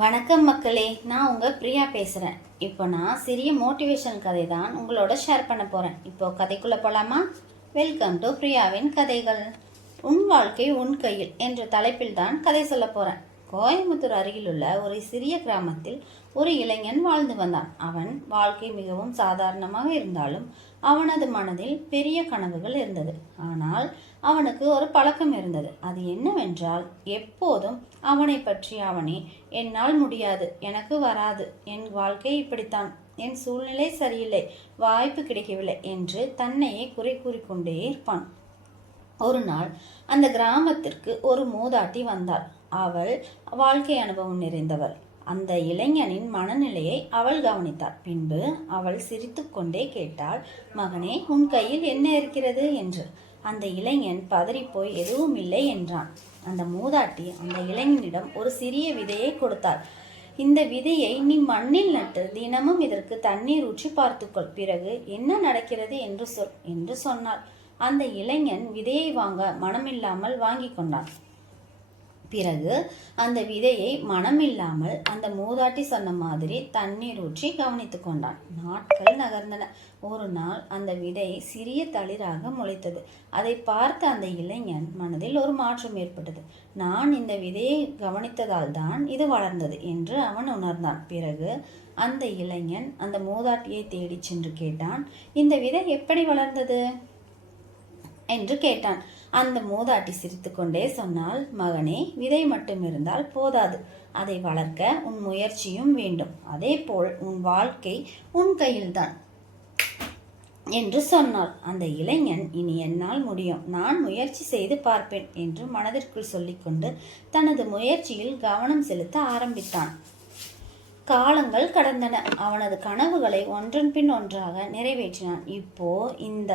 வணக்கம் மக்களே, நான் உங்கள் பிரியா பேசுகிறேன். இப்போ நான் சிறிய மோட்டிவேஷன் கதை தான் உங்களோட ஷேர் பண்ண போகிறேன். இப்போ கதைக்குள்ளே போகலாமா? வெல்கம் டு பிரியாவின் கதைகள். உன் வாழ்க்கை உன் கையில் என்ற தலைப்பில் தான் கதை சொல்ல போகிறேன். கோயம்புத்தூர் அருகிலுள்ள ஒரு சிறிய கிராமத்தில் ஒரு இளைஞன் வாழ்ந்து வந்தான். அவன் வாழ்க்கை மிகவும் சாதாரணமாக இருந்தாலும் அவனது மனதில் பெரிய கனவுகள் இருந்தது. ஆனால் அவனுக்கு ஒரு பழக்கம் இருந்தது. அது என்னவென்றால், எப்போதும் அவனை பற்றி அவனே, என்னால் முடியாது, எனக்கு வராது, என் வாழ்க்கை இப்படித்தான், என் சூழ்நிலை சரியில்லை, வாய்ப்பு கிடைக்கவில்லை என்று தன்னையே குறை கூறிக்கொண்டே இருப்பான். ஒரு நாள் அந்த கிராமத்திற்கு ஒரு மூதாட்டி வந்தாள். அவள் வாழ்க்கை அனுபவம் நிறைந்தவள். அந்த இளைஞனின் மனநிலையை அவள் கவனித்தாள். பின்பு அவள் சிரித்து கொண்டே கேட்டாள், மகனே, உன் கையில் என்ன இருக்கிறது என்று. அந்த இளைஞன் பதறிப்போய் எதுவும் இல்லை என்றான். அந்த மூதாட்டி அந்த இளைஞனிடம் ஒரு சிறிய விதையை கொடுத்தாள். இந்த விதையை நீ மண்ணில் நட்டு தினமும் இதற்கு தண்ணீர் ஊற்றி பார்த்துக்கொள், பிறகு என்ன நடக்கிறது என்று சொல் என்று சொன்னாள். அந்த இளைஞன் விதையை வாங்க மனமில்லாமல் வாங்கி கொண்டான். பிறகு அந்த விதையை மனமில்லாமல் அந்த மூதாட்டி சொன்ன மாதிரி தண்ணீர் ஊற்றி கவனித்து கொண்டான். நாட்கள் நகர்ந்தன. ஒரு நாள் அந்த விதை சிறிய தளிராக முளைத்தது. அதை பார்த்த அந்த இளைஞன் மனதில் ஒரு மாற்றம் ஏற்பட்டது. நான் இந்த விதையை கவனித்ததால் தான் இது வளர்ந்தது என்று அவன் உணர்ந்தான். பிறகு அந்த இளைஞன் அந்த மூதாட்டியை தேடி சென்று கேட்டான், இந்த விதை எப்படி வளர்ந்தது என்று கேட்டான். அந்த மூதாட்டி சிரித்துக்கொண்டே சொன்னால், மகனே, விதை மட்டும் இருந்தால் போதாது, அதை வளர்க்க உன் முயற்சியும் வேண்டும். அதே போல் உன் வாழ்க்கை உன் கையில்தான் என்று சொன்னார். அந்த இளைஞன், இனி என்னால் முடியும், நான் முயற்சி செய்து பார்ப்பேன் என்று மனதிற்குள் சொல்லிக்கொண்டு தனது முயற்சியில் கவனம் செலுத்த ஆரம்பித்தான். காலங்கள் கடந்தன. அவனது கனவுகளை ஒன்றன் பின் ஒன்றாக நிறைவேற்றினான். இப்போ இந்த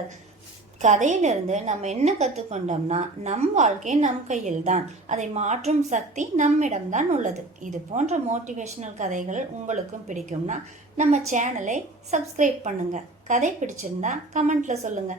கதையிலிருந்து நம்ம என்ன கற்றுக்கொண்டோம்னா, நம் வாழ்க்கை நம் கையில் தான், அதை மாற்றும் சக்தி நம்மிடம்தான் உள்ளது. இது போன்ற மோட்டிவேஷனல் கதைகள் உங்களுக்கும் பிடிக்கும்னா நம்ம சேனலை சப்ஸ்கிரைப் பண்ணுங்க. கதை பிடிச்சிருந்தா கமெண்ட்ல சொல்லுங்க.